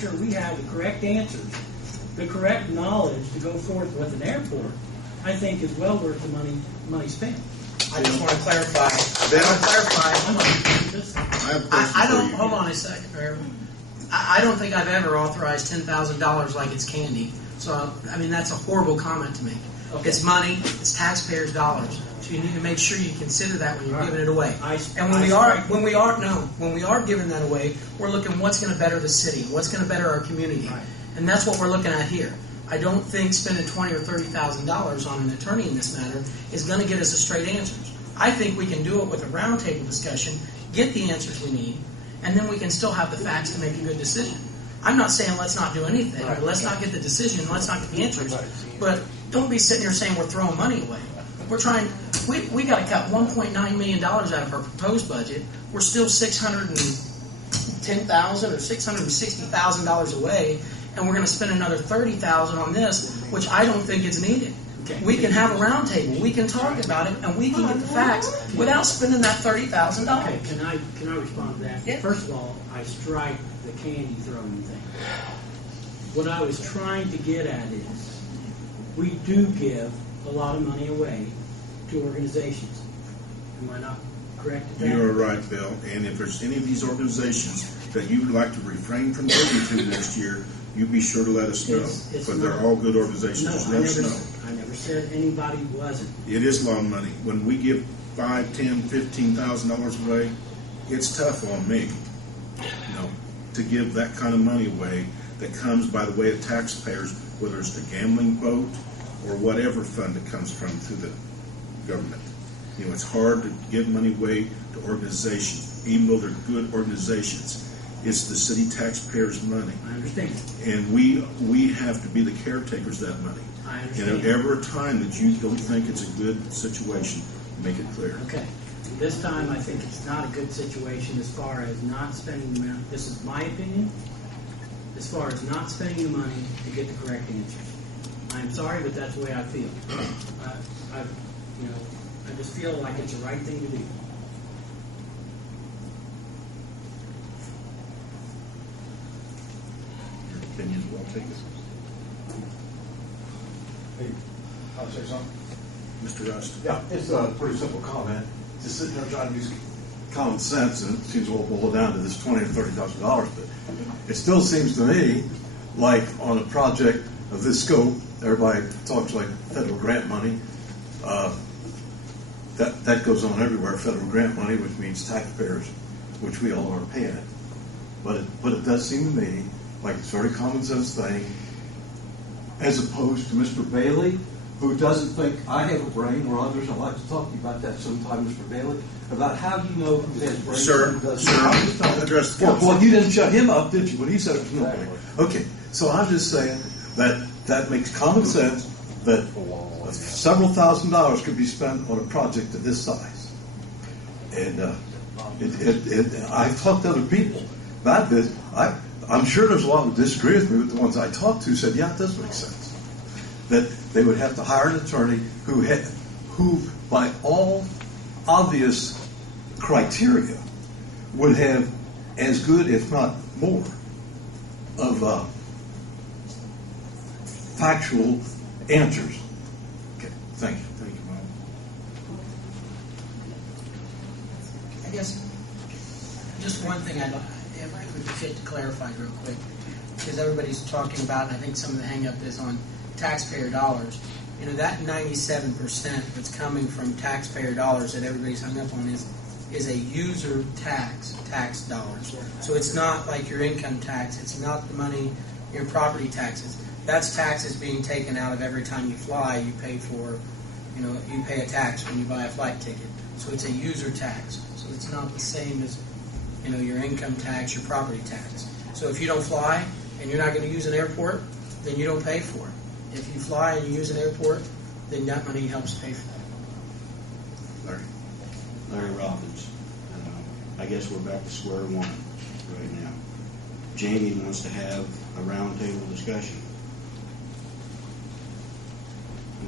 sure we have the correct answers, the correct knowledge to go forth with an airport, I think is well worth the money spent. I just want to clarify. I don't. Hold on a second, Barry. I don't think I've ever authorized $10,000 like it's candy. So I mean that's a horrible comment to make. Okay. It's money. It's taxpayers' dollars. So you need to make sure you consider that when you're giving it away. And when we are giving that away, we're looking what's going to better the city, what's going to better our community, and that's what we're looking at here. I don't think spending $20,000 or $30,000 on an attorney in this matter is going to get us a straight answer. I think we can do it with a roundtable discussion, get the answers we need, and then we can still have the facts to make a good decision. I'm not saying let's not do anything, or let's not get the decision, let's not get the answers, but don't be sitting here saying we're throwing money away. We're trying. We got to cut $1.9 million out of our proposed budget. We're still $610,000 or $660,000 away, and we're going to spend another $30,000 on this, which I don't think is needed. Okay. We can have a roundtable. We can talk about it, and we can get the facts without spending that $30,000. Okay. Can I respond to that? Yeah. First of all, I strike the candy throwing thing. What I was trying to get at is we do give a lot of money away to organizations. Am I not correct? You are right, Bill. And if there's any of these organizations that you would like to refrain from giving to next year, you be sure to let us know. But they're all good organizations. No, Just let us know. I never said anybody wasn't. It is a lot of money. When we give $5,000, $10,000, $15,000 away, it's tough on me, to give that kind of money away that comes by the way of taxpayers, whether it's the gambling vote or whatever fund it comes from through the government. It's hard to give money away to organizations, even though they're good organizations. It's the city taxpayers' money. I understand. And we have to be the caretakers of that money. I understand. And if ever a time that you don't think it's a good situation, make it clear. Okay. This time I think it's not a good situation as far as not spending the money. This is my opinion. As far as not spending the money to get the correct answers. I'm sorry, but that's the way I feel. I just feel like it's the right thing to do. Your opinion is well taken. Hey, I'll say something. Mr. Rust. Yeah, it's a pretty simple comment. Just sitting there trying to use common sense, and it seems to boil down to this $20,000 or $30,000. But it still seems to me like on a project of this scope, everybody talks like federal grant money. That goes on everywhere, federal grant money, which means taxpayers, which we all are paying it. But it does seem to me like it's a very common sense thing, as opposed to Mr. Bailey, who doesn't think I have a brain or others. I'd like to talk to you about that sometime, Mr. Bailey, about how you know who has brains and who doesn't. Address the well, you didn't shut him up, did you, when he said it was no brain? Okay, so I'm just saying that makes common sense that several $1,000s could be spent on a project of this size. And I've talked to other people about this. I'm sure there's a lot who disagree with me, but the ones I talked to said, yeah, it does make sense. That they would have to hire an attorney who, by all obvious criteria, would have as good, if not more, of factual answers. Okay, thank you. Thank you, Bob. I guess just one thing I'd appreciate to clarify real quick, because everybody's talking about, and I think some of the hang-up is on taxpayer dollars. That 97% that's coming from taxpayer dollars that everybody's hung up on is a user tax dollars. So it's not like your income tax. It's not the money, your property taxes. That's taxes being taken out of every time you fly. You pay for, you pay a tax when you buy a flight ticket. So it's a user tax. So it's not the same as, your income tax, your property tax. So if you don't fly and you're not going to use an airport, then you don't pay for it. If you fly and you use an airport, then that money helps pay for that. Larry Robbins. I guess we're back to square one right now. Jamie wants to have a roundtable discussion.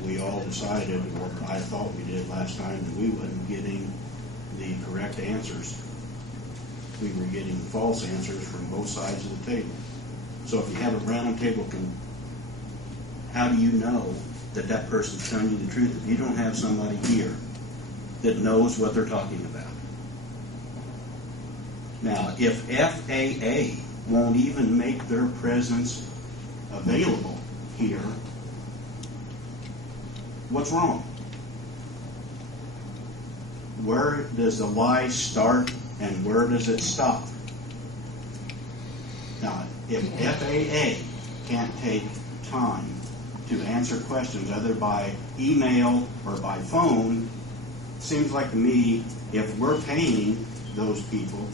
We all decided, or I thought we did last time, that we wasn't getting the correct answers. We were getting false answers from both sides of the table. So if you have a roundtable, how do you know that that person's telling you the truth if you don't have somebody here that knows what they're talking about? Now, if FAA won't even make their presence available here, what's wrong? Where does the lie start and where does it stop? Now, if FAA can't take time to answer questions either by email or by phone, seems like to me if we're paying those people,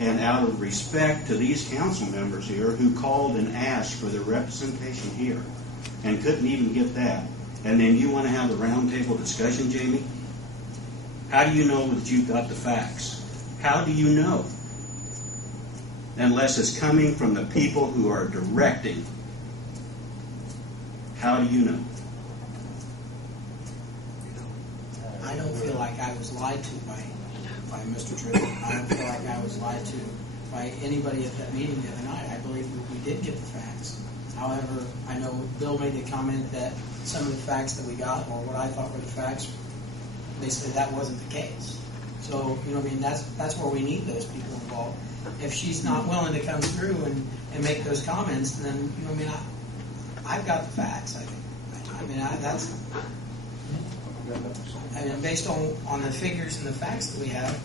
and out of respect to these council members here who called and asked for their representation here and couldn't even get that, and then you want to have the roundtable discussion, Jamie? How do you know that you've got the facts? How do you know? Unless it's coming from the people who are directing. How do you know? I don't feel like I was lied to by Mr. Tripp. I don't feel like I was lied to by anybody at that meeting the other night. I believe we did get the facts. However, I know Bill made the comment that some of the facts that we got, or what I thought were the facts, basically that wasn't the case. So, you know, I mean, that's where we need those people involved. If she's not willing to come through and make those comments, then, you know, I mean, I've got the facts, I think. I mean, that's... I mean, based on the figures and the facts that we have,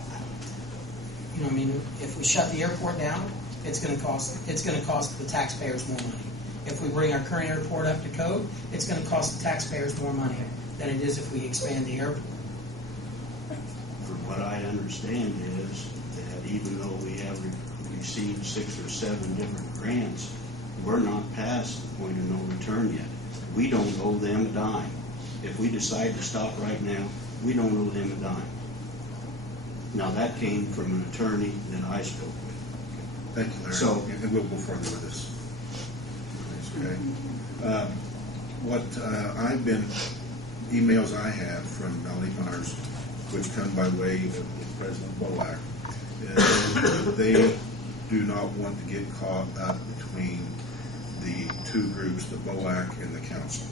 you know, I mean, if we shut the airport down, it's going to cost the taxpayers more money. If we bring our current airport up to code, it's going to cost the taxpayers more money than it is if we expand the airport. From what I understand is that even though we have received 6 or 7 different grants, we're not past the point of no return yet. We don't owe them a dime. If we decide to stop right now, we don't owe them a dime. Now, that came from an attorney that I spoke with. Thank you, Larry. So- and we'll go further with this. Okay. What I've been, emails I have from Melanie Myers, which come by way of President Bolak, is they do not want to get caught up between the two groups, the BOAC and the council.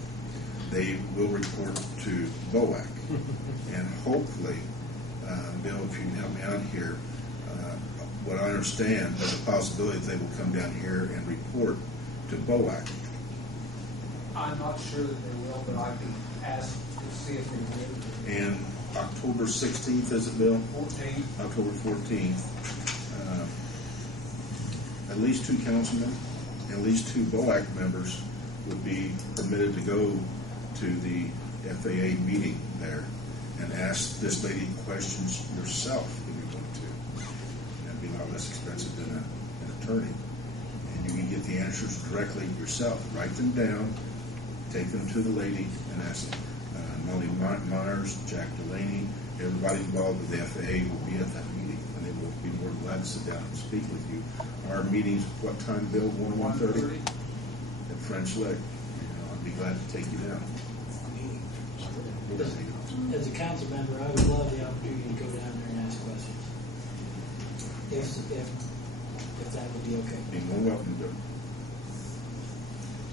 They will report to BOAC. And hopefully, Bill, if you can help me out here, what I understand, there's a possibility that they will come down here and report to BOAC. I'm not sure that they will, but I can ask to see if they will. And October 16th, is it, Bill? 14. October 14th, at least 2 councilmen, and at least 2 BOAC members would be permitted to go to the FAA meeting there and ask this lady questions yourself if you want to. That'd be a lot less expensive than an attorney. And you can get the answers directly yourself. Write them down, take them to the lady, and ask them. Molly Myers, Jack Delaney, everybody involved with the FAA will be at that meeting, and they will be more than glad to sit down and speak with you. Our meetings, what time, Bill? 1 or 1:30? At French Lick. I'd be glad to take you down. As a council member, I would love the opportunity to go down there and ask questions. If that would be okay. Be more welcome to do it.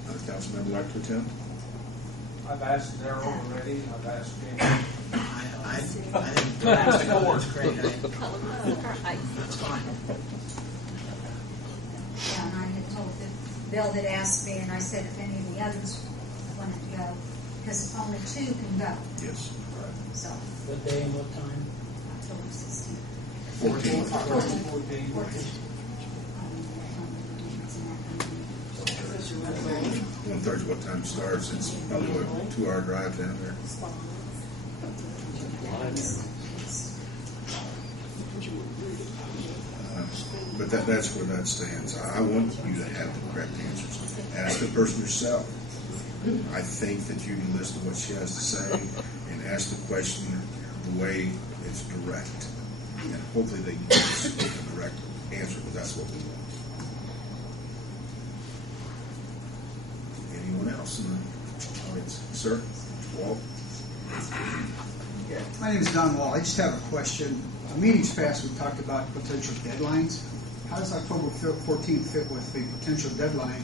Another council member like to attend? I've asked Darrell already. I've asked Jamie. I think that's the court's great. That's fine. Yeah, and I had told Bill that asked me, and I said if any of the others wanted to go, because only 2 can go. Yes. So, What day and what time? October 16th. 14th. October 14. 1:30 is what time it starts. It's probably a 2-hour drive down there. But that's where that stands. I want you to have the correct answers. Ask the person yourself. I think that you can listen to what she has to say and ask the question the way it's direct. And hopefully they can give us a direct answer, because that's what we want. Anyone else in the audience? Sir? Walt? My name is Don Wall. I just have a question. Meetings past, we talked about potential deadlines. How does October 14th fit with the potential deadline